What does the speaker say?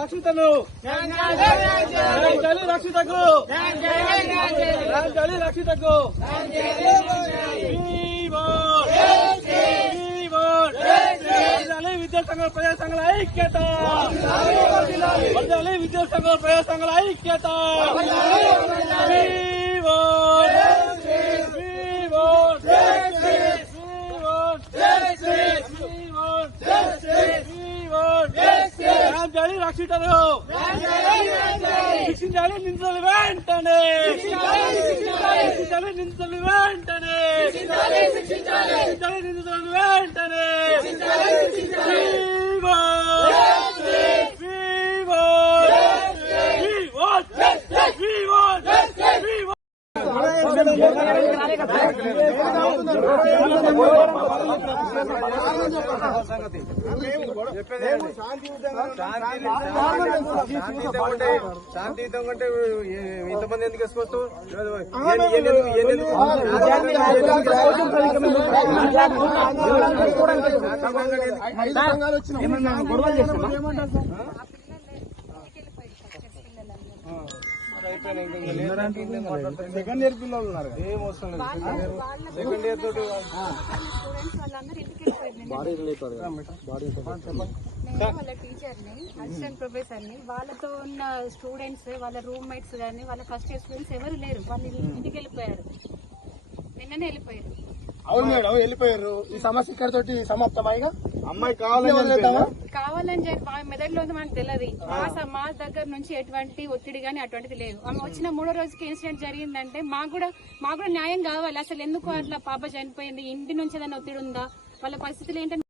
రక్షితను రక్షితకు రక్షితకు విద్యాసంఘ ప్రజా సంఘాల ఐక్యత విద్యాసంఘ ప్రజా సంఘాల ఐక్యత రక్షితను శిక్షించాలి నిందితులు వెంటనే శిక్షించాలి నిందితులు వెంటనే శిక్షించాలి నిందితులు వెంటనే శాంతియుతంగా ఉంటే ఇంతమంది ఎందుకు వేసుకోవచ్చు? సెకండ్ ఇయర్ పిల్లలు ఉన్నారు, ఏం అవసరం లేదు. సెకండ్ ఇయర్ తోటి వాళ్ళ టీచర్ని, అసిస్టెంట్ ప్రొఫెసర్ ని, వాళ్ళతో ఉన్న స్టూడెంట్స్, వాళ్ళ రూమ్మేట్స్ కానీ, వాళ్ళ ఫస్ట్ ఇయర్ స్టూడెంట్స్ ఎవరు లేరు. వాళ్ళు ఇంటికి వెళ్ళిపోయారు, నిన్ననే వెళ్ళిపోయారు. అవును మేడం, వెళ్ళిపోయారు. ఈ సమస్య ఇక్కడ తోటి సమాప్తమైగా అమ్మాయి కావాలని చెప్పి మెదడులో మనకు తెలియదు. మా దగ్గర నుంచి ఎటువంటి ఒత్తిడి గానీ అటువంటిది లేదు. ఆమె వచ్చిన 3వ రోజుకి ఇన్సిడెంట్ జరిగిందంటే మాకు కూడా న్యాయం కావాలి. అసలు ఎందుకు అట్లా పాప చనిపోయింది, ఇంటి నుంచి ఏదైనా ఒత్తిడి ఉందా, వాళ్ళ పరిస్థితులు ఏంటంటే